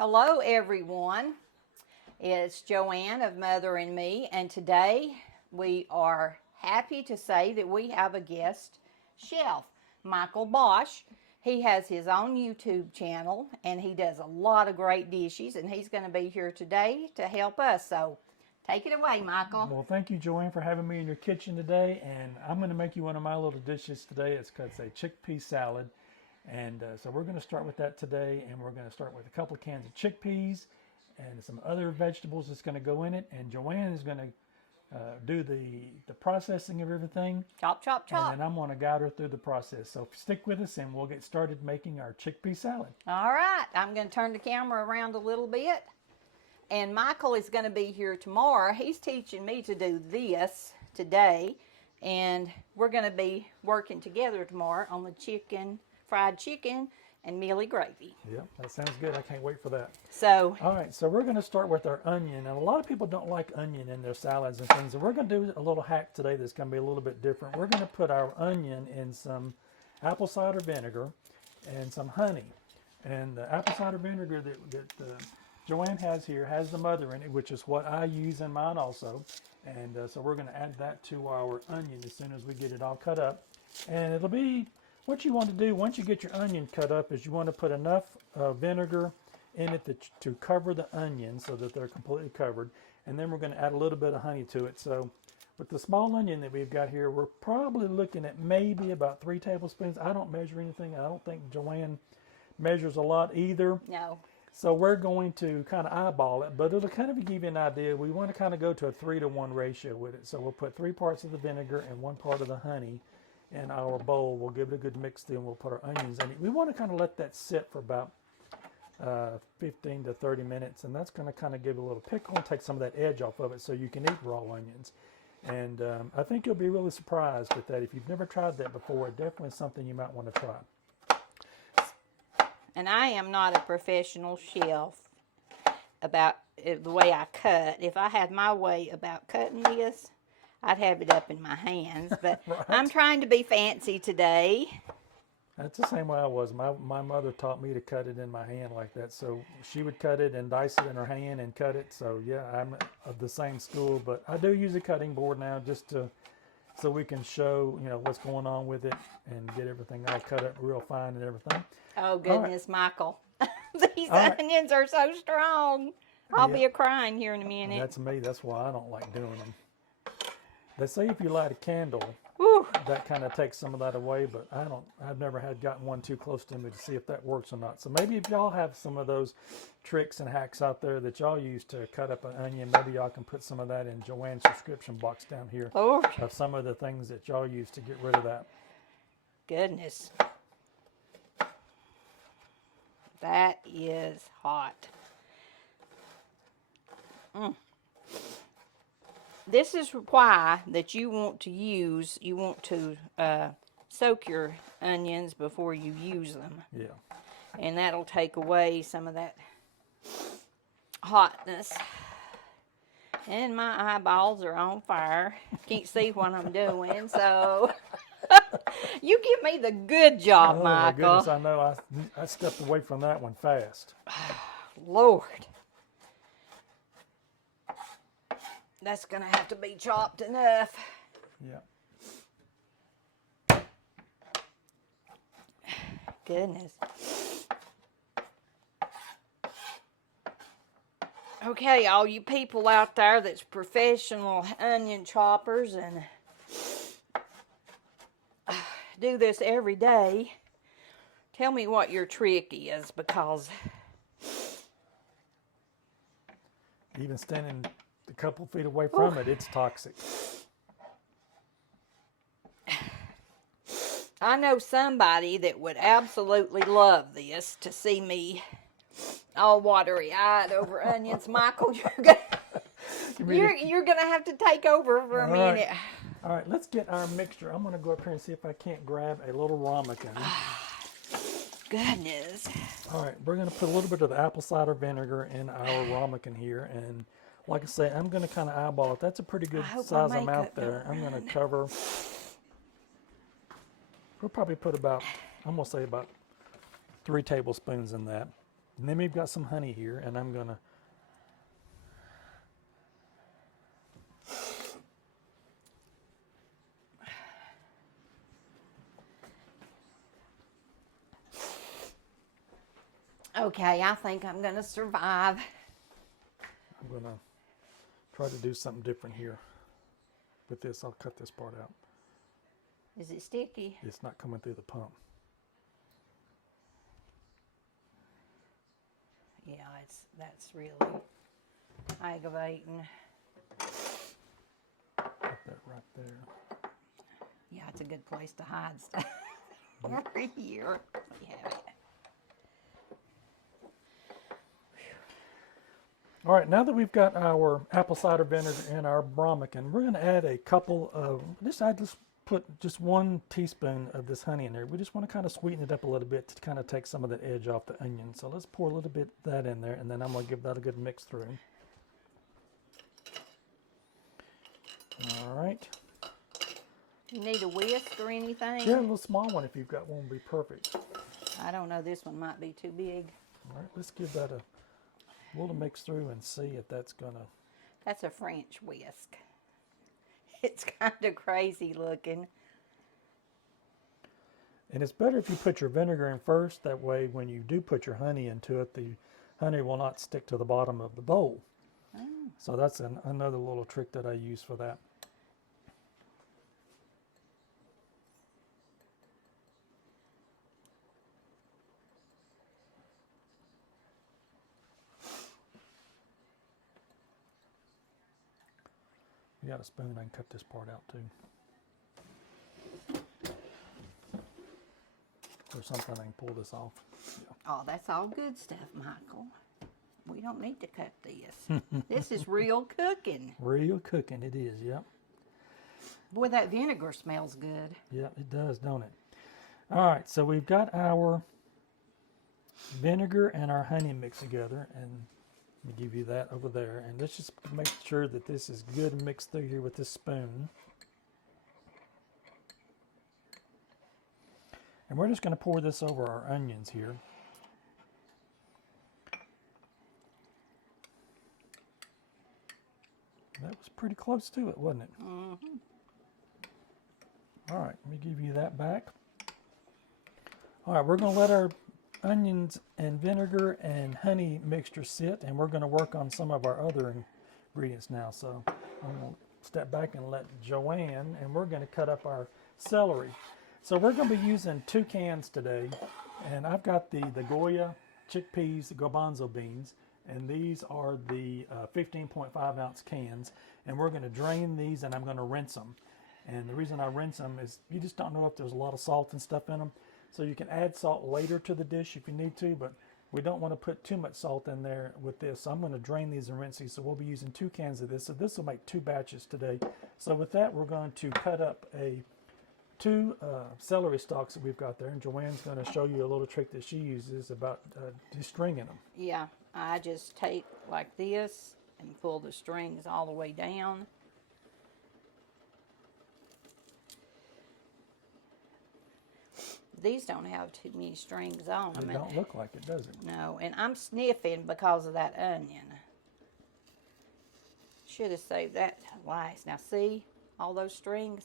Hello everyone, it's Joanne of Mother and Me, and today we are happy to say that we have a guest chef, Michael Bosch. He has his own YouTube channel and he does a lot of great dishes, and he's going to be here today to help us. So take it away, Michael. Well, thank you, Joanne, for having me in your kitchen today, and I'm going to make you one of my little dishes today. It's a chickpea salad. And so we're going to start with that today, and we're going to start with a couple of cans of chickpeas and some other vegetables that's going to go in it. And Joanne is going to do the processing of everything. Chop, chop, chop. And then I'm going to guide her through the process. So stick with us, and we'll get started making our chickpea salad. All right, I'm going to turn the camera around a little bit. And Michael is going to be here tomorrow. He's teaching me to do this today. And we're going to be working together tomorrow on the fried chicken and mealy gravy. Yep, that sounds good. I can't wait for that. So, all right, so we're going to start with our onion. And a lot of people don't like onion in their salads and things. And we're going to do a little hack today that's going to be a little bit different. We're going to put our onion in some apple cider vinegar and some honey. And the apple cider vinegar that Joanne has here has the mother in it, which is what I use in mine also. And so we're going to add that to our onion as soon as we get it all cut up. And it'll be what you want to do once you get your onion cut up is you want to put enough vinegar in it to cover the onion so that they're completely covered. And then we're going to add a little bit of honey to it. So with the small onion that we've got here, we're probably looking at maybe about 3 tablespoons. I don't measure anything. I don't think Joanne measures a lot either. no. So we're going to kind of eyeball it, but it'll kind of give you an idea. We want to kind of go to a 3-to-1 ratio with it. So we'll put 3 parts of the vinegar and 1 part of the honey in our bowl. We'll give it a good mix, then we'll put our onions in it. We want to kind of let that sit for about 15 to 30 minutes, and that's going to kind of give it a little pickle and take some of that edge off of it so you can eat raw onions. And I think you'll be really surprised with that. If you've never tried that before, it definitely is something you might want to try. And I am not a professional chef about the way I cut. If I had my way about cutting this, I'd have it up in my hands. But right. I'm trying to be fancy today. That's the same way I was. My mother taught me to cut it in my hand like that. So she would cut it and dice it in her hand and cut it. So yeah, I'm of the same school. But I do use a cutting board now just so we can show, what's going on with it and get everything all cut up real fine and everything. Oh, goodness, right. Michael. These all onions are so strong. I'll be a-crying here in a minute. That's me. That's why I don't like doing them. They say if you light a candle, that kind of takes some of that away, but I've never gotten one too close to me to see if that works or not. So maybe if y'all have some of those tricks and hacks out there that y'all use to cut up an onion, maybe y'all can put some of that in Joanne's subscription box down here of some of the things that y'all use to get rid of that. Goodness. That is hot. This is why that you want to soak your onions before you use them. Yeah. And that'll take away some of that hotness. And my eyeballs are on fire. Can't see what I'm doing, so you give me the good job, Michael. Oh my goodness, I know. I stepped away from that one fast. Lord. That's going to have to be chopped enough. Yeah. Goodness. Okay, all you people out there that's professional onion choppers and do this every day, tell me what your trick is, because even standing a couple feet away from it, it's toxic. I know somebody that would absolutely love this, to see me all watery-eyed over onions. Michael, you're gonna have to take over for a minute. All right, let's get our mixture. I'm gonna go up here and see if I can't grab a little ramekin. Goodness. All right, we're gonna put a little bit of the apple cider vinegar in our ramekin here, and like I say, I'm gonna kind of eyeball it. That's a pretty good size amount there. I'm gonna cover. We'll probably put about, I'm gonna say about 3 tablespoons in that. And then we've got some honey here, and I'm gonna Okay, I think I'm gonna survive. try to do something different here. With this, I'll cut this part out. Is it sticky? It's not coming through the pump. Yeah, that's really aggravating. Put that right there. Yeah, it's a good place to hide stuff. Over here. We have it. All right, now that we've got our apple cider vinegar and our Bromicin, we're going to add a couple of, just put just 1 teaspoon of this honey in there. We just want to kind of sweeten it up a little bit to kind of take some of the edge off the onion. So let's pour a little bit of that in there, and then I'm going to give that a good mix through. All right. You need a whisk or anything? Yeah, a little small one if you've got one would be perfect. I don't know, this one might be too big. All right, let's give that a little mix through and see if that's going to... That's a French whisk. It's kind of crazy looking. And it's better if you put your vinegar in first. That way, when you do put your honey into it, the honey will not stick to the bottom of the bowl. Oh. So that's another little trick that I use for that. You got a spoon, I can cut this part out too. Or something, I can pull this off. Yeah. Oh, that's all good stuff, Michael. We don't need to cut this. This is real cooking. Real cooking, it is, yep. Boy, that vinegar smells good. Yep, it does, don't it? All right, so we've got our vinegar and our honey mixed together, and let me give you that over there. And let's just make sure that this is good mixed through here with this spoon. And we're just going to pour this over our onions here. That was pretty close to it, wasn't it? Mm-hmm. All right, let me give you that back. All right, we're going to let our onions and vinegar and honey mixture sit, and we're going to work on some of our other ingredients now. So I'm going to step back and let Joanne, and we're going to cut up our celery. So we're going to be using 2 cans today, and I've got the Goya chickpeas, the garbanzo beans, and these are the 15.5 ounce cans, and we're going to drain these and I'm going to rinse them. And the reason I rinse them is you just don't know if there's a lot of salt and stuff in them. So you can add salt later to the dish if you need to, but we don't want to put too much salt in there with this. So I'm going to drain these and rinse these. So we'll be using 2 cans of this. So this will make 2 batches today. So with that, we're going to cut up 2 celery stalks that we've got there. And Joanne's going to show you a little trick that she uses about de-stringing them. Yeah, I just take like this and pull the strings all the way down. These don't have too many strings on them. It don't look like it, does it? No, and I'm sniffing because of that onion. Should have saved that last. Now see all those strings?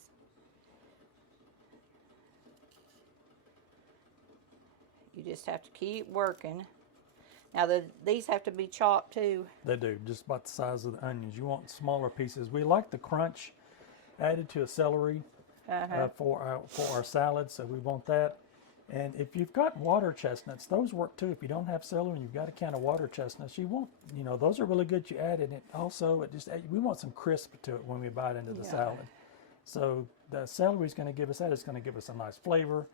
You just have to keep working. Now these have to be chopped too. They do, just about the size of the onions. You want smaller pieces. We like the crunch added to a celery for our salad, so we want that. And if you've got water chestnuts, those work too. If you don't have celery and you've got a can of water chestnuts, you want, those are really good. You add it. Also, we want some crisp to it when we bite into the salad. So the celery is going to give us that. It's going to give us a nice flavor.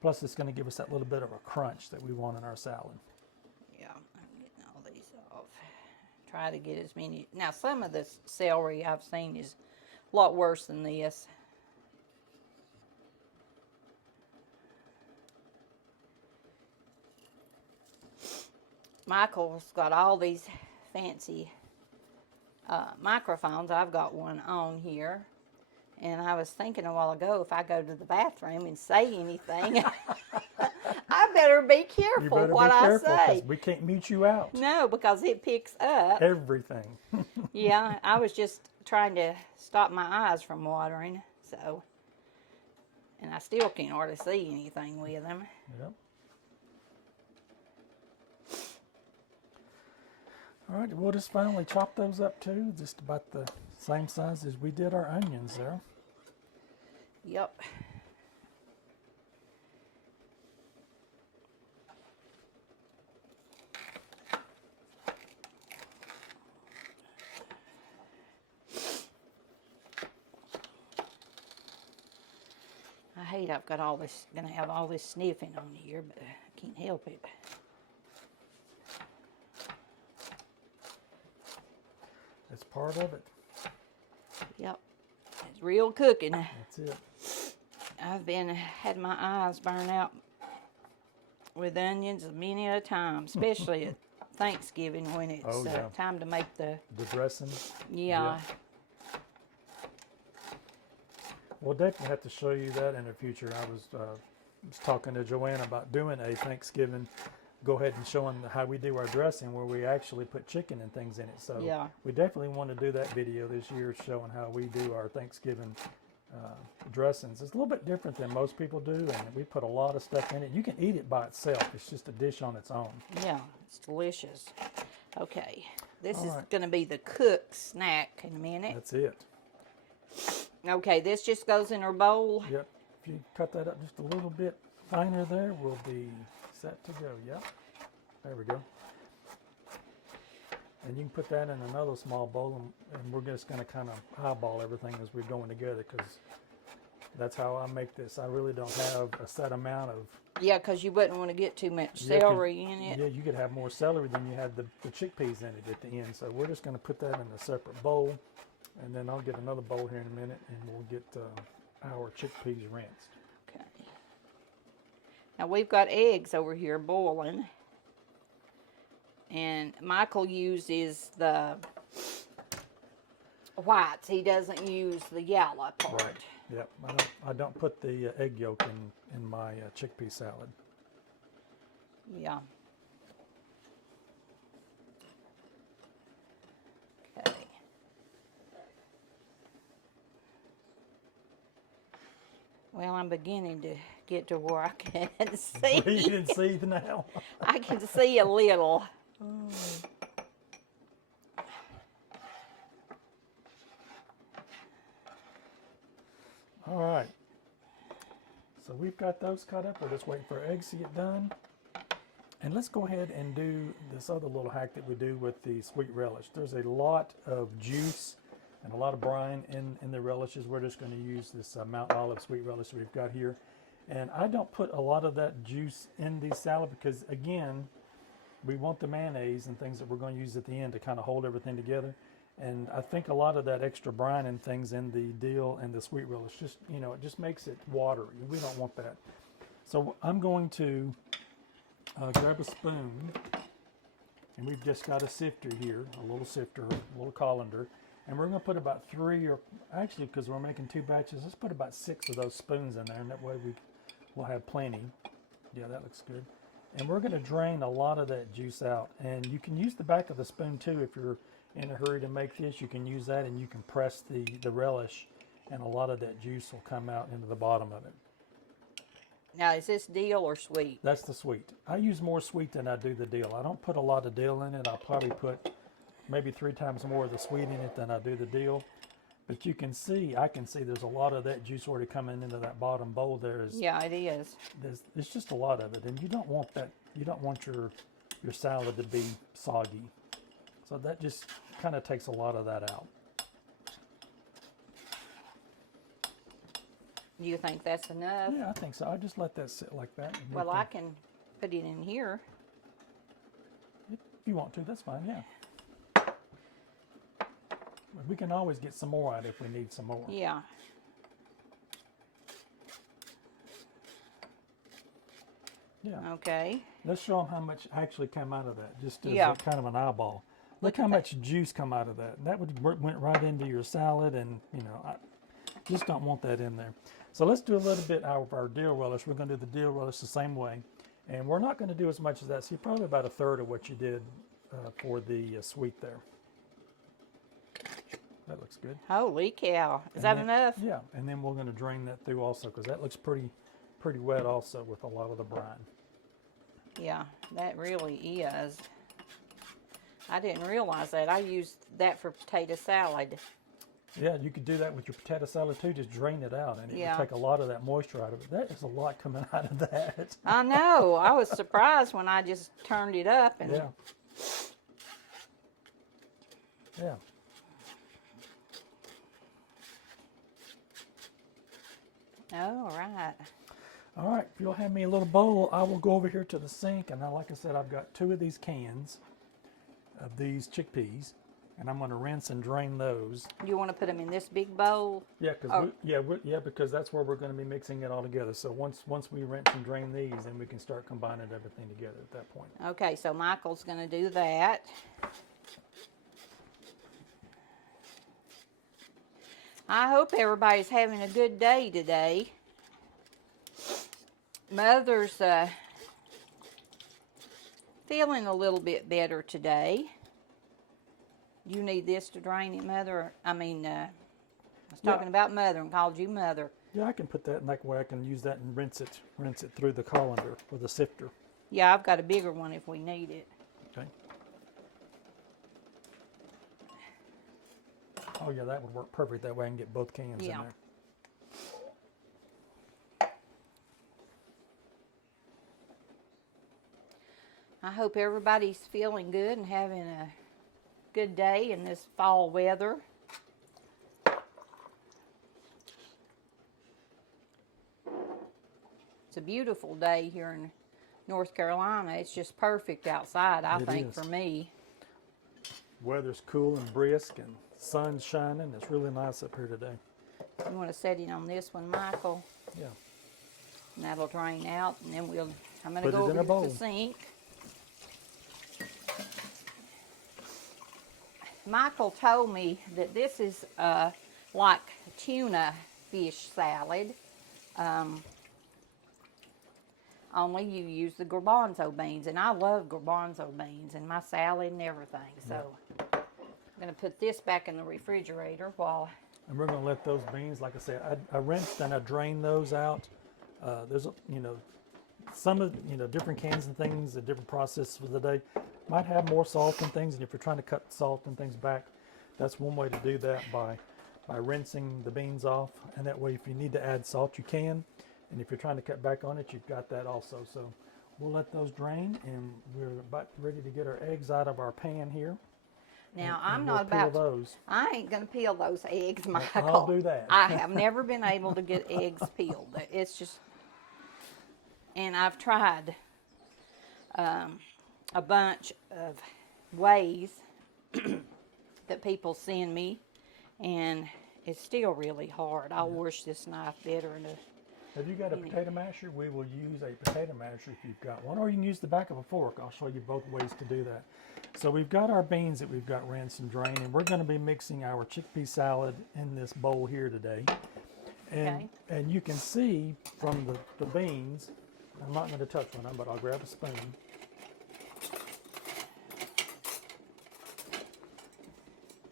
Plus, it's going to give us that little bit of a crunch that we want in our salad. Yeah, I'm getting all these off. Try to get as many. Now, some of the celery I've seen is a lot worse than this. Michael's got all these fancy microphones. I've got one on here. And I was thinking a while ago, if I go to the bathroom and say anything, I better be You careful better what be careful I say. because we can't mute you out. No, because it picks up. Everything. Yeah, I was just trying to stop my eyes from watering, so. And I still can't hardly see anything with them. Yep. All right, we'll just finally chop those up too, just about the same size as we did our onions there. Yep. I hate I've got all this, gonna have all this sniffing on here, but I can't help it. It's part of it. Yep. It's real cooking. That's it. I've had my eyes burn out with onions many a time, especially at Thanksgiving when it's time to make the dressing. Yeah. We'll definitely have to show you that in the future. I was talking to Joanna about doing a Thanksgiving, go ahead and showing how we do our dressing, where we actually put chicken and things in it. So we definitely want to do that video this year, showing how we do our Thanksgiving dressings. It's a little bit different than most people do, and we put a lot of stuff in it. You can eat it by itself. It's just a dish on its own. Yeah, it's delicious. Okay, this is going to be the cook snack in a minute. That's it. Okay, this just goes in our bowl. Yep. If you cut that up just a little bit finer there, we'll be set to go. Yep. There we go. And you can put that in another small bowl, and we're just going to kind of eyeball everything as we're going together, because that's how I make this. I really don't have a set amount of... Yeah, because you wouldn't want to get too much celery in it. Yeah, you could have more celery than you had the chickpeas in it at the end. So we're just going to put that in a separate bowl. And then I'll get another bowl here in a minute, and we'll get our chickpeas rinsed. Okay. Now we've got eggs over here boiling. And Michael uses the whites. He doesn't use the yellow part. Right. Yep. I don't put the egg yolk in my chickpea salad. Yeah. Okay. Well, I'm beginning to get to where I can see. You can see now. I can see a little. All right. So we've got those cut up. We're just waiting for our eggs to get done. And let's go ahead and do this other little hack that we do with the sweet relish. There's a lot of juice and a lot of brine in the relishes. We're just going to use this Mount Olive sweet relish that we've got here. And I don't put a lot of that juice in the salad because, again, we want the mayonnaise and things that we're going to use at the end to kind of hold everything together. And I think a lot of that extra brine and things in the dill and the sweet relish, just, you know, it just makes it watery. We don't want that. So I'm going to grab a spoon, and we've just got a sifter here, a little sifter, a little colander. And we're going to put about 3, or actually, because we're making 2 batches, let's put about 6 of those spoons in there, and that way we'll have plenty. Yeah, that looks good. And we're going to drain a lot of that juice out. And you can use the back of the spoon too if you're in a hurry to make this. You can use that, and you can press the relish, and a lot of that juice will come out into the bottom of it. Now, is this dill or sweet? That's the sweet. I use more sweet than I do the dill. I don't put a lot of dill in it. I'll probably put maybe 3 times more of the sweet in it than I do the dill. But you can see, I can see there's a lot of that juice already coming into that bottom bowl there. Yeah, it is. There's just a lot of it, and you don't want that. You don't want your salad to be soggy. So that just kind of takes a lot of that out. You think that's enough? Yeah, I think so. I just let that sit like that. Well, I can put it in here. If you want to, that's fine, yeah. We can always get some more out if we need some more. Yeah. Yeah. Okay. Let's show them how much actually came out of that, just as Yeah. a kind of an eyeball. Look how much juice come out of that. That went right into your salad, and you know, I just don't want that in there. So let's do a little bit of our dill relish. We're going to do the dill relish the same way. And we're not going to do as much as that. So probably about a third of what you did for the sweet there. That looks good. Holy cow. Is And that then- enough? Yeah, and then we're going to drain that through also because that looks pretty wet also with a lot of the brine. Yeah, that really is. I didn't realize that. I used that for potato salad. Yeah, you could do that with your potato salad too. Just drain it out, and it Yeah. would take a lot of that moisture out of it. That is a lot coming out of that. I know. I was surprised when I just turned it up. And Yeah. Yeah. Oh, all right. All right, if you'll hand me a little bowl, I will go over here to the sink, and now, like I said, I've got 2 of these cans of these chickpeas, and I'm going to rinse and drain those. You want to put them in this big bowl? Yeah, because because that's where we're going to be mixing it all together. So once we rinse and drain these, then we can start combining everything together at that point. Okay, so Michael's going to do that. I hope everybody's having a good day today. Mother's feeling a little bit better today. You need this to drain it, Mother? I mean, I was talking about Mother and called you Mother. Yeah, I can put that in that way. I can use that and rinse it through the colander with a sifter. Yeah, I've got a bigger one if we need it. Okay. Oh yeah, that would work perfect. That way I can get both cans in Yeah. there. I hope everybody's feeling good and having a good day in this fall weather. It's a beautiful day here in North Carolina. It's just perfect outside, I It think, is. for me. Weather's cool and brisk and sun's shining. It's really nice up here today. You want to set it on this one, Michael? Yeah. And that'll drain out, and then I'm going Put to go it in over a to bowl. the sink. Michael told me that this is like tuna fish salad. Only you use the garbanzo beans, and I love garbanzo beans in my salad and everything. So I'm going to put this back in the refrigerator while... And we're going to let those beans, like I said, I rinsed and I drained those out. There's, some of, different cans and things, the different processes for the day might have more salt and things. And if you're trying to cut salt and things back, that's one way to do that by rinsing the beans off. And that way, if you need to add salt, you can. And if you're trying to cut back on it, you've got that also. So we'll let those drain, and we're about ready to get our eggs out of our pan here. Now, And I'm we'll not peel about... those. I ain't going to peel those eggs, Michael. I'll do that. I have never been able to get eggs peeled. It's just... And I've tried a bunch of ways that people send me, and it's still really hard. I'll wash this knife better. Have you got a potato masher? We will use a potato masher if you've got one, or you can use the back of a fork. I'll show you both ways to do that. So we've got our beans that we've got rinsed and drained, and we're going to be mixing our chickpea salad in this bowl here today. And you can see from the beans, I'm not going to touch one of them, but I'll grab a spoon.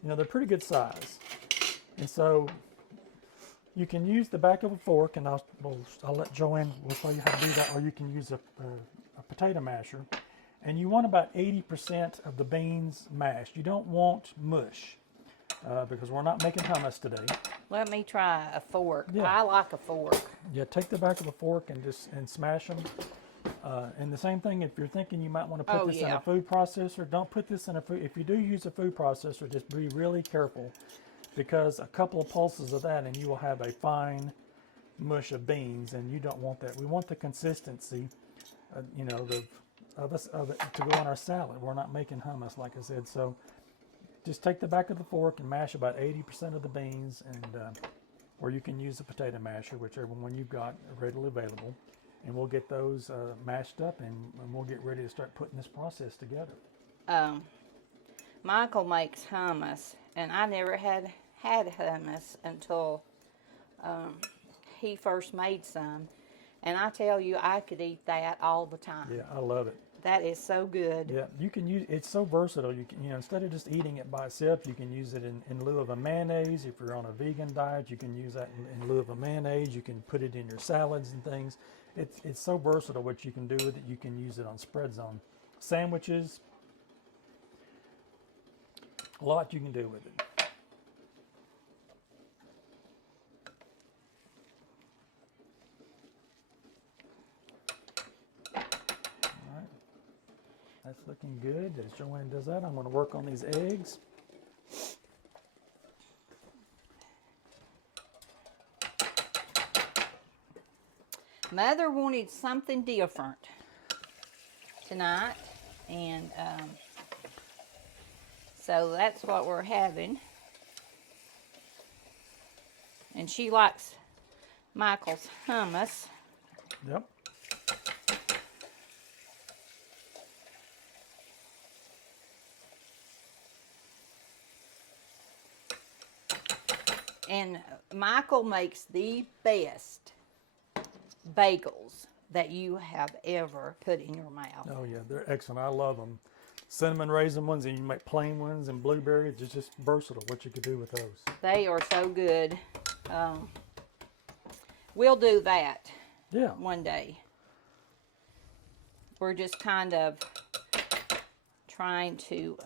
They're pretty good size. And so you can use the back of a fork, and I'll let Joanne, we'll show you how to do that, or you can use a potato masher. And you want about 80% of the beans mashed. You don't want mush because we're not making hummus today. Let me try a fork. Yeah. I like a fork. Yeah, take the back of a fork and smash them. And the same thing, if you're thinking you might want to put this in a food processor, don't put this in a food. If you do use a food processor, just be really careful, because a couple of pulses of that and you will have a fine mush of beans, and you don't want that. We want the consistency, of it to go on our salad. We're not making hummus, like I said. So just take the back of the fork and mash about 80% of the beans, and or you can use a potato masher, whichever one you've got readily available. And we'll get those mashed up, and we'll get ready to start putting this process together. Michael makes hummus, and I never had hummus until he first made some. And I tell you, I could eat that all the time. Yeah, I love it. That is so good. Yeah, you can use it's so versatile. You can, instead of just eating it by itself, you can use it in lieu of a mayonnaise. If you're on a vegan diet, you can use that in lieu of a mayonnaise. You can put it in your salads and things. It's so versatile what you can do with it. You can use it on spreads, on sandwiches. A lot you can do with it. That's looking good. As Joanne does that, I'm going to work on these eggs. Mother wanted something different tonight, and so that's what we're having. And she likes Michael's hummus. Yep. And Michael makes the best bagels that you have ever put in your mouth. Oh yeah, they're excellent. I love them. Cinnamon raisin ones, and you make plain ones, and blueberries. It's just versatile what you could do with those. They are so good. We'll do that Yeah. one day. We're just kind of trying to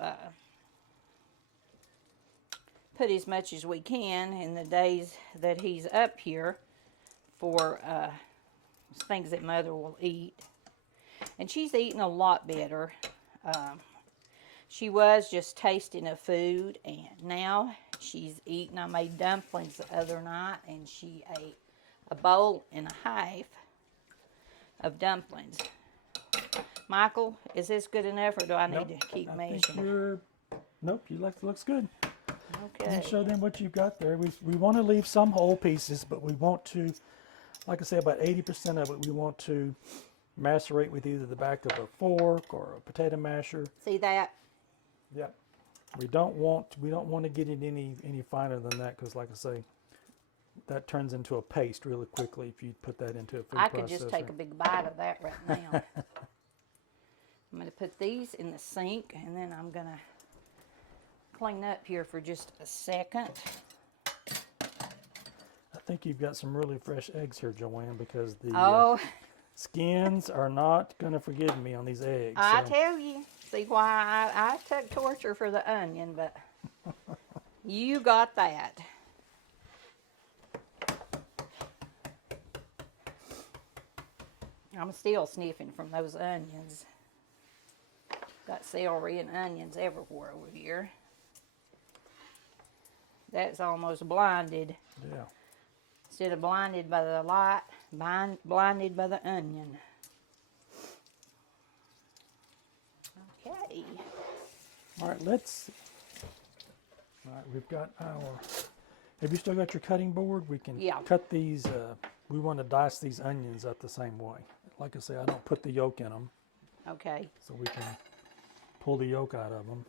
put as much as we can in the days that he's up here for things that Mother will eat. And she's eating a lot better. She was just tasting of food, and now she's eating. I made dumplings the other night, and she ate a bowl and a half of dumplings. Michael, is this good enough, or do I need to keep measuring? Nope, looks good. Okay. You show them what you've got there. We want to leave some whole pieces, but we want to, like I say, about 80% of it we want to macerate with either the back of a fork or a potato masher. See that? Yeah. We don't want to get it any finer than that, because like I say, that turns into a paste really quickly if you put that into a food processor. I could just take a big bite of that right now. I'm going to put these in the sink, and then I'm going to clean up here for just a second. I think you've got some really fresh eggs here, Joanne, because the skins are not going to forgive me on these eggs. I tell you. See why I took torture for the onion, but you got that. I'm still sniffing from those onions. Got celery and onions everywhere over here. That's almost blinded. Yeah. Instead of blinded by the light, blinded by the onion. Okay. All right, we've got our, have you still got your cutting board? We can cut these, we want to dice these onions up the same way. Like I say, I don't put the yolk in them. Okay. So we can pull the yolk out of them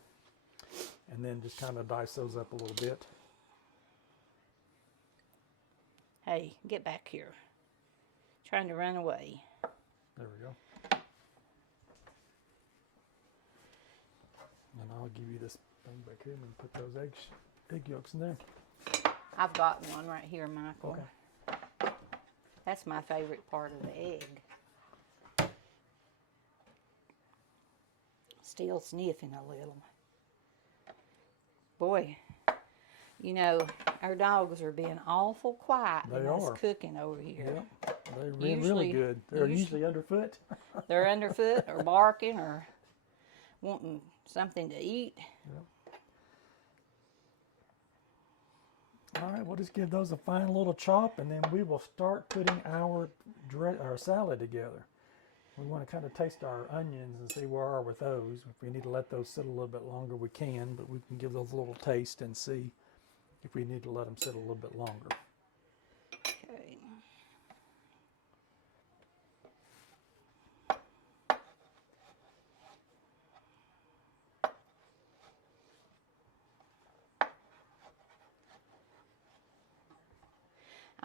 and then just kind of dice those up a little bit. Hey, get back here. Trying to run away. There we go. And I'll give you this thing back here and put those egg yolks in there. I've got one right here, Michael. Okay. That's my favorite part of the egg. Still sniffing a little. Boy, you know, our dogs are being awful quiet in us cooking over here. Yeah, they're really good. They're usually underfoot. They're underfoot or barking or wanting something to eat. Yep. All right, we'll just give those a fine little chop, and then we will start putting our salad together. We want to kind of taste our onions and see where we are with those. If we need to let those sit a little bit longer, we can, but we can give those a little taste and see if we need to let them sit a little bit longer. Okay.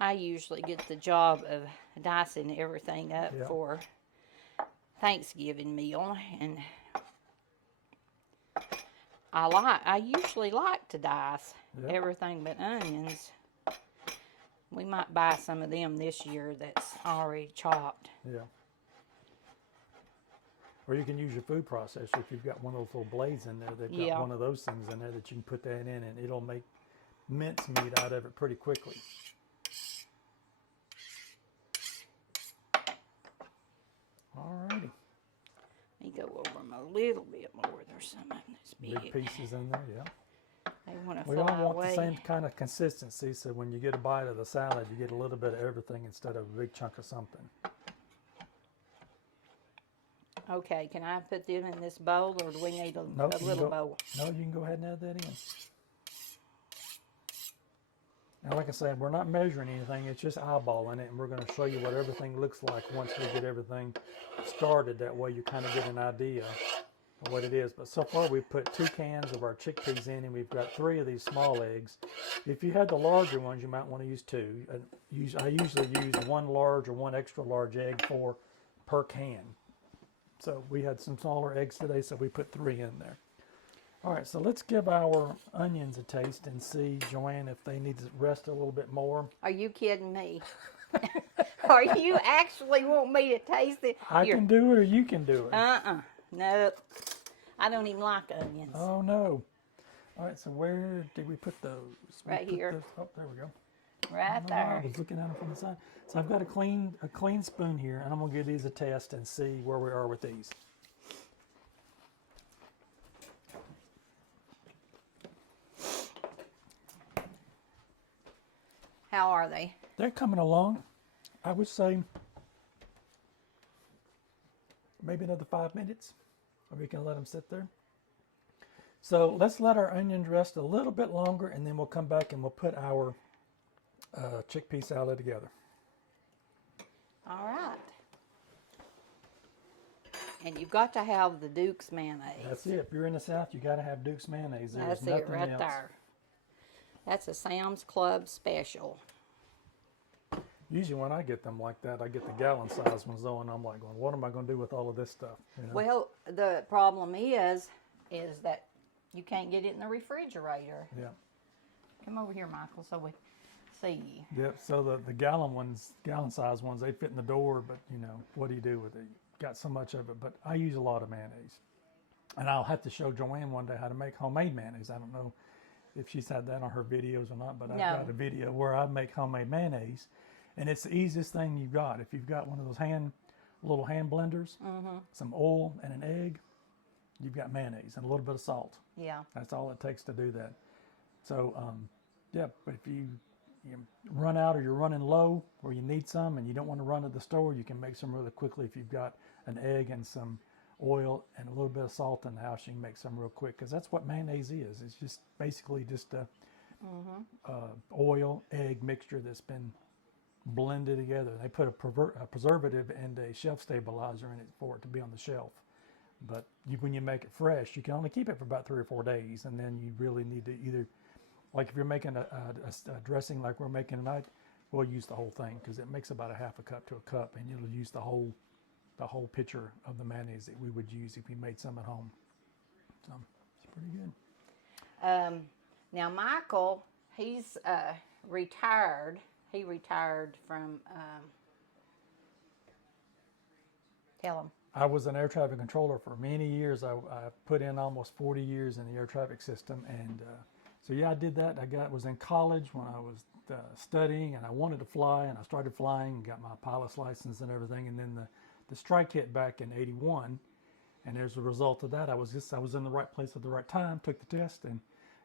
I usually get the job of dicing everything up Yeah. for Thanksgiving meal, and I usually like to dice Yeah. everything but onions. We might buy some of them this year that's already chopped. Yeah. Or you can use your food processor if you've got one of those little blades in there. They've got Yeah. one of those things in there that you can put that in, and it'll make mincemeat out of it pretty quickly. Alrighty. Let me go over them a little bit more. There's some of them that's Big big. pieces in there, yeah. They want to We fly all want away. the same kind of consistency, so when you get a bite of the salad, you get a little bit of everything instead of a big chunk of something. Okay, can I put them in this bowl, or do we need a Nope, you can little go- bowl? No, you can go ahead and add that in. Now, like I said, we're not measuring anything. It's just eyeballing it, and we're going to show you what everything looks like once we get everything started. That way you kind of get an idea of what it is. But so far, we've put 2 cans of our chickpeas in, and we've got 3 of these small eggs. If you had the larger ones, you might want to use 2. I usually use 1 large or 1 extra large egg per can. So we had some smaller eggs today, so we put 3 in there. All right, so let's give our onions a taste and see, Joanne, if they need to rest a little bit more. Are you kidding me? Or you actually want me to taste it? I Here. can do it or you can do it. Nope. I don't even like onions. Oh, no. All right, so where did we put those? We Right put here. those- Oh, there we go. Right I there. was looking at them from the side. So I've got a clean spoon here, and I'm going to give these a test and see where we are with these. How are they? They're coming along. I would say maybe another 5 minutes, or we can let them sit there. So let's let our onions rest a little bit longer, and then we'll come back and we'll put our chickpea salad together. All right. And you've got to have the Duke's mayonnaise. That's it. If you're in the South, you got to have Duke's mayonnaise. There's That's nothing it right else. there. That's a Sam's Club special. Usually when I get them like that, I get the gallon size ones though, and I'm like going, what am I going to do with all of this stuff? You know? Well, the problem is that you can't get it in the refrigerator. Yeah. Come over here, Michael, so we see you. Yep. So the gallon size ones, they fit in the door, but you know, what do you do with it? Got so much of it, but I use a lot of mayonnaise. And I'll have to show Joanne one day how to make homemade mayonnaise. I don't know if she's had that on her videos or not, but I've got a video where I make homemade mayonnaise. And it's the easiest thing you've got. If you've got one of those little hand blenders, some oil and an egg, you've got mayonnaise and a little bit of salt. Yeah. That's all it takes to do that. So, yeah, but if you run out or you're running low or you need some and you don't want to run to the store, you can make some really quickly. If you've got an egg and some oil and a little bit of salt in the house, you can make some real quick, because that's what mayonnaise is. It's just basically just a oil, egg mixture that's been blended together. They put a preservative and a shelf stabilizer in it for it to be on the shelf. But when you make it fresh, you can only keep it for about 3 or 4 days, and then you really need to either, like if you're making a dressing like we're making tonight, we'll use the whole thing, because it makes about a half a cup to a cup, and you'll use the whole pitcher of the mayonnaise that we would use if we made some at home. So it's pretty good. Now, Michael, he's retired. He retired from, tell him. I was an air traffic controller for many years. I put in almost 40 years in the air traffic system, and so yeah, I did that. Was in college when I was studying, and I wanted to fly, and I started flying and got my pilot's license and everything. And then the strike hit back in '81, and as a result of that, I was in the right place at the right time. Took the test and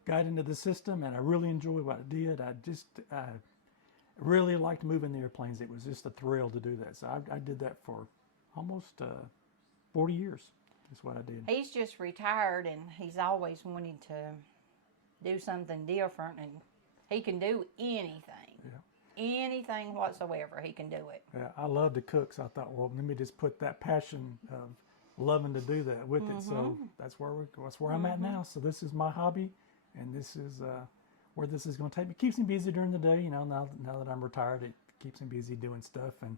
got into the system, and I really enjoyed what I did. I really liked moving the airplanes. It was just a thrill to do that. So I did that for almost 40 years. That's what I did. He's just retired, and he's always wanted to do something different, and he can do anything. Yeah. Anything whatsoever, he can do it. Yeah, I love to cook, so I thought, well, let me just put that passion of loving to do that with it. So that's where I'm at now. So this is my hobby, and this is where this is going to take me. It keeps me busy during the day, you know, now that I'm retired, it keeps me busy doing stuff and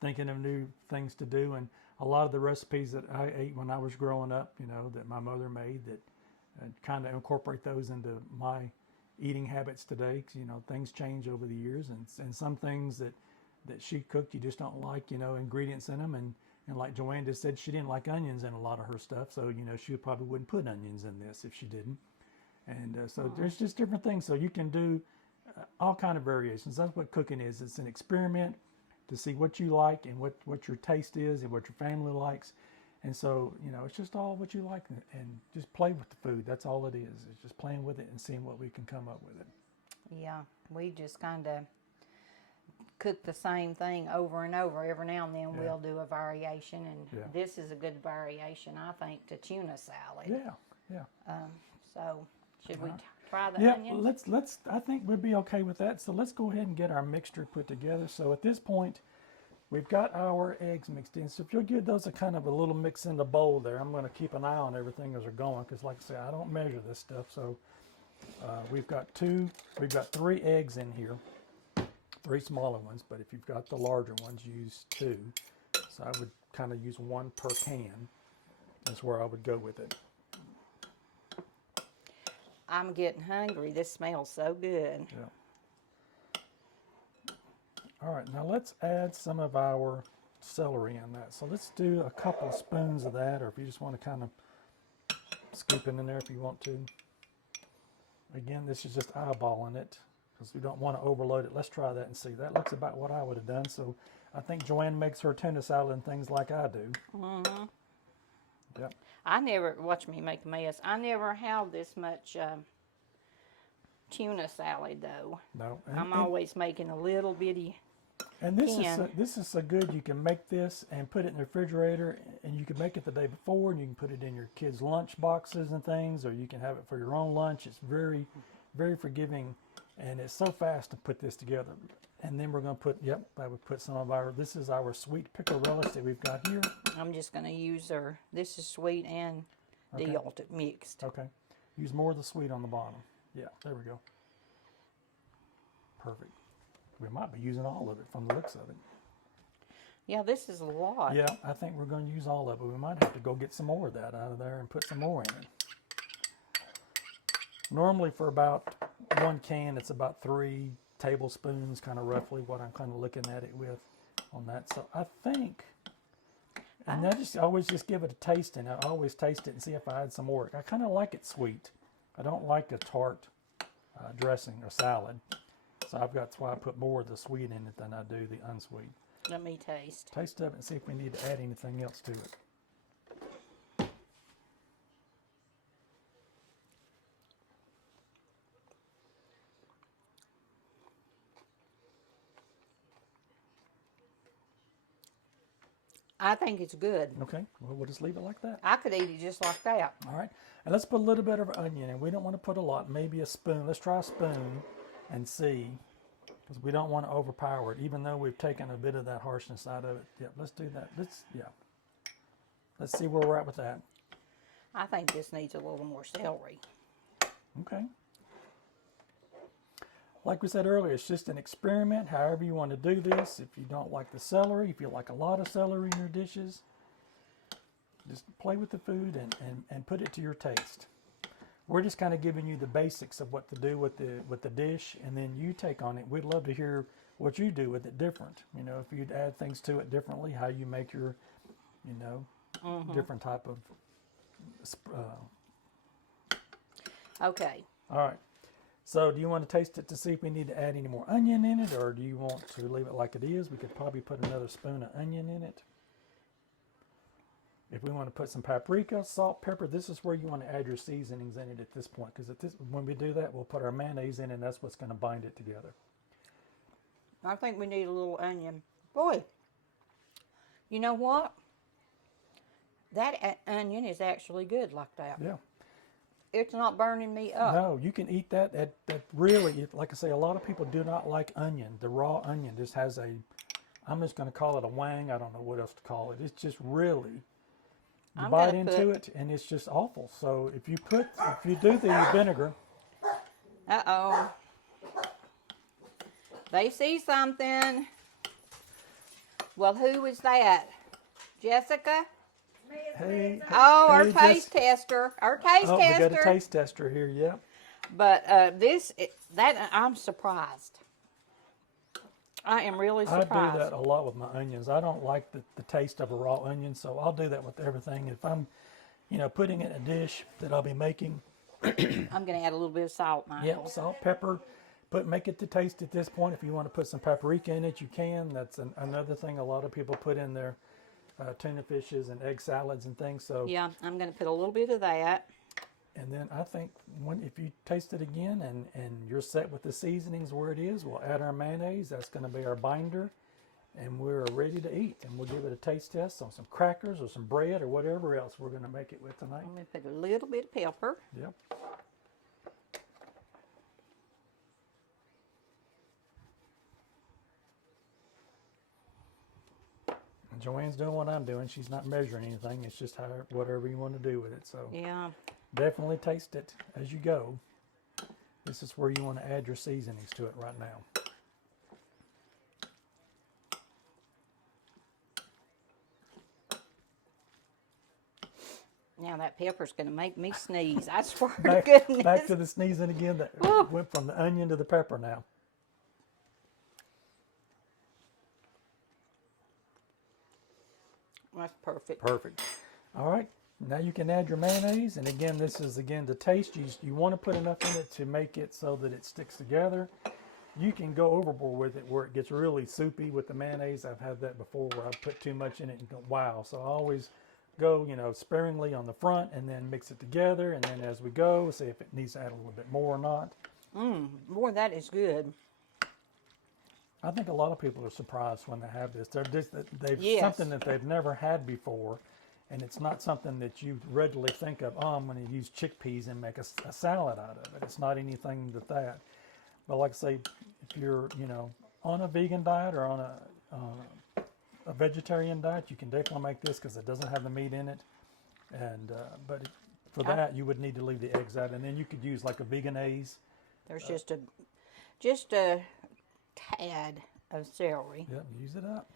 thinking of new things to do. And a lot of the recipes that I ate when I was growing up, you know, that my mother made, that kind of incorporate those into my eating habits today. 'Cause, you know, things change over the years, and some things that she cooked you just don't like, you know, ingredients in them. And like Joanne just said, she didn't like onions in a lot of her stuff, so, you know, she probably wouldn't put onions in this if she didn't. And so there's just different things. So you can do all kind of variations. That's what cooking is. It's an experiment to see what you like and what your taste is and what your family likes. And so, you know, it's just all what you like, and just play with the food. That's all it is. It's just playing with it and seeing what we can come up with it. Yeah, we just kind of cook the same thing over and over. Every now and then we'll do a variation, and this is a good variation, I think, to tuna salad. Yeah. So should we try the onions? Let's. I think we'd be okay with that. So let's go ahead and get our mixture put together. So at this point, we've got our eggs mixed in. So if you'll give those a kind of a little mix in the bowl there, I'm going to keep an eye on everything as they're going, because like I say, I don't measure this stuff. So we've got 3 eggs in here, 3 smaller ones. But if you've got the larger ones, use 2. So I would kind of use 1 per can. That's where I would go with it. I'm getting hungry. This smells so good. Yeah. All right, now let's add some of our celery in that. So let's do a couple of spoons of that, or if you just want to kind of scoop it in there if you want to. Again, this is just eyeballing it because we don't want to overload it. Let's try that and see. That looks about what I would have done. So I think Joanne makes her tuna salad and things like I do. Mm-hmm. Yep. I never, watch me make a mess. I never have this much tuna salad though. No. I'm always making a little bitty. And this is so good. You can make this and put it in the refrigerator, and you can make it the day before, and you can put it in your kids' lunch boxes and things, or you can have it for your own lunch. It's very, very forgiving, and it's so fast to put this together. And then we're going to put, I would put some of our, this is our sweet pickle relish that we've got here. I'm just going to use this is sweet and dill mixed. Okay. Use more of the sweet on the bottom. Yeah, there we go. Perfect. We might be using all of it from the looks of it. Yeah, this is a lot. Yeah, I think we're going to use all of it. We might have to go get some more of that out of there and put some more in it. Normally for about 1 can, it's about 3 tablespoons, kind of roughly what I'm kind of looking at it with on that. So I think, and I just always just give it a taste, and I always taste it and see if I add some more. I kind of like it sweet. I don't like a tart dressing or salad. So that's why I put more of the sweet in it than I do the unsweet. Let me taste. Taste of it and see if we need to add anything else to it. I think it's good. Okay, well, we'll just leave it like that. I could eat it just like that. All right, and let's put a little bit of onion in. We don't want to put a lot, maybe a spoon. Let's try a spoon and see, because we don't want to overpower it, even though we've taken a bit of that harshness out of it. Yep, let's do that. Let's see where we're at with that. I think this needs a little more celery. Okay. Like we said earlier, it's just an experiment, however you want to do this. If you don't like the celery, if you like a lot of celery in your dishes, just play with the food and put it to your taste. We're just kind of giving you the basics of what to do with the dish, and then you take on it. We'd love to hear what you do with it different. You know, if you'd add things to it differently, how you make your, you know, different type of. Okay. All right. So do you want to taste it to see if we need to add any more onion in it, or do you want to leave it like it is? We could probably put another spoon of onion in it. If we want to put some paprika, salt, pepper, this is where you want to add your seasonings in it at this point, because when we do that, we'll put our mayonnaise in, and that's what's going to bind it together. I think we need a little onion. Boy, you know what? That onion is actually good like that. Yeah. It's not burning me up. No, you can eat that. That really, like I say, a lot of people do not like onion. The raw onion just has I'm just going to call it a wang. I don't know what else to call it. It's just really, you bite into it and it's just awful. So if you do the vinegar. Uh-oh. They see something. Well, who is that? Jessica? Hey. Oh, our hey, taste tester. Our taste Oh, tester. we got a taste tester here. Yep. But I'm surprised. I am really I surprised. do that a lot with my onions. I don't like the taste of a raw onion, so I'll do that with everything. If I'm, putting in a dish that I'll be making, I'm going to add a little bit of salt, Michael. yep, salt, pepper, make it to taste at this point. If you want to put some paprika in it, you can. That's another thing a lot of people put in their tuna fishes and egg salads and things. So Yeah, I'm going to put a little bit of that. And then I think if you taste it again and you're set with the seasonings where it is, we'll add our mayonnaise. That's going to be our binder. And we're ready to eat. And we'll give it a taste test on some crackers or some bread or whatever else we're going to make it with tonight. I'm going to put a little bit of pepper. Yep. And Joanne's doing what I'm doing. She's not measuring anything. It's just whatever you want to do with it. So Yeah. definitely taste it as you go. This is where you want to add your seasonings to it right now. Now that pepper's going to make me sneeze. I swear to goodness. Back to the sneezing again. That Woo. went from the onion to the pepper now. That's perfect. Perfect. All right. Now you can add your mayonnaise. And again, this is the taste. You want to put enough in it to make it so that it sticks together. You can go overboard with it where it gets really soupy with the mayonnaise. I've had that before where I put too much in it and go, wow. So I always go, sparingly on the front and then mix it together. And then as we go, see if it needs to add a little bit more or not. Boy, that is good. I think a lot of people are surprised when they have this. They've Yes. something that they've never had before, and it's not something that you readily think of. Oh, I'm going to use chickpeas and make a salad out of it. It's not anything that. But like I say, if you're on a vegan diet or on a vegetarian diet, you can definitely make this because it doesn't have the meat in it. And but for that, you would need to leave the eggs out, and then you could use like a veganaise. There's just a tad of celery. Yep, use it up.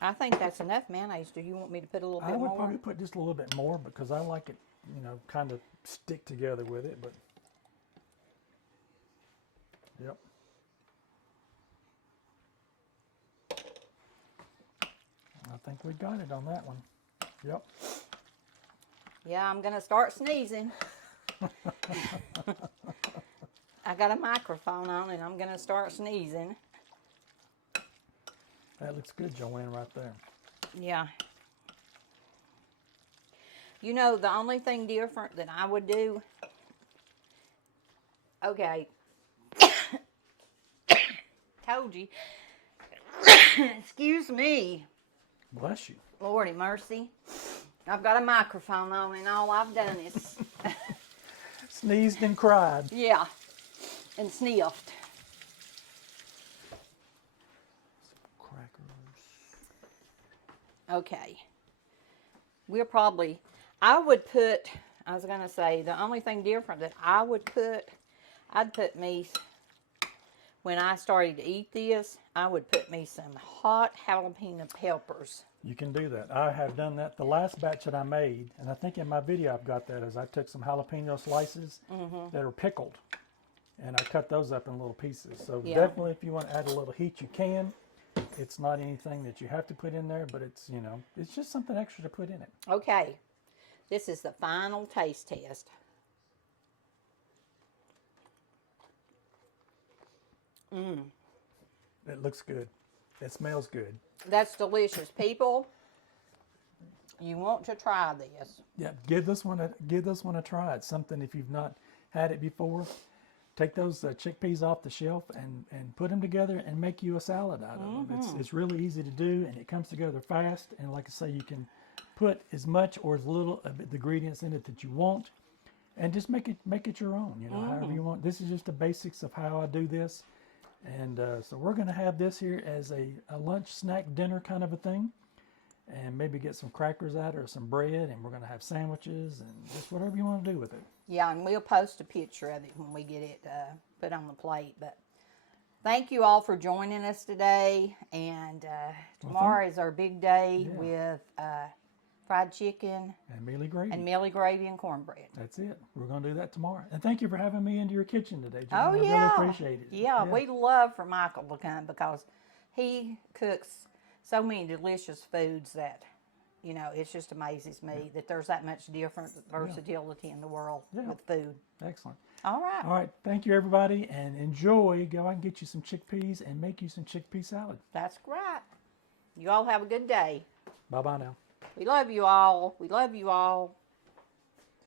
I think that's enough mayonnaise. Do you want me to put a little bit I would more? probably put just a little bit more because I like it, kind of stick together with it. But yep. I think we got it on that one. Yep. Yeah, I'm going to start sneezing. I got a microphone on and I'm going to start sneezing. That looks good, Joanne, right there. Yeah. The only thing different that I would do, okay, told you, excuse me, Bless you. Lordy mercy, I've got a microphone on and all I've done is, Sneezed and cried. yeah, and sniffed. Crackers. Okay. I was going to say, the only thing different that I'd put me, when I started to eat this, I would put me some hot jalapeno peppers. You can do that. I have done that. The last batch that I made, and I think in my video I've got that, is I took some jalapeno slices that are pickled, and I cut those up in little pieces. So Yeah. definitely if you want to add a little heat, you can. It's not anything that you have to put in there, but it's, it's just something extra to put in it. Okay. This is the final taste test. It looks good. It smells good. That's delicious. People, you want to try this. Yeah, give this one a try. It's something, if you've not had it before, take those chickpeas off the shelf and put them together and make you a salad out of them. It's really easy to do, and it comes together fast. And like I say, you can put as much or as little of the ingredients in it that you want, and just make it your own. However you want. This is just the basics of how I do this. And so we're going to have this here as a lunch, snack, dinner kind of a thing. and maybe get some crackers out or some bread, and we're going to have sandwiches and just whatever you want to do with it. Yeah, and we'll post a picture of it when we get it put on the plate. But thank you all for joining us today. And tomorrow is our big day with fried chicken And mealy gravy. and mealy gravy and cornbread. That's it. We're going to do that tomorrow. And thank you for having me into your kitchen today, Jen. Oh, I yeah. really appreciate it. Yeah, we love for Michael to come because he cooks so many delicious foods that, you know, it just amazes me that there's that much different versatility in the world with food. Excellent. All right. All right. Thank you, everybody. And enjoy. Go out and get you some chickpeas and make you some chickpea salad. That's right. You all have a good day. Bye-bye now. We love you all. We love you all.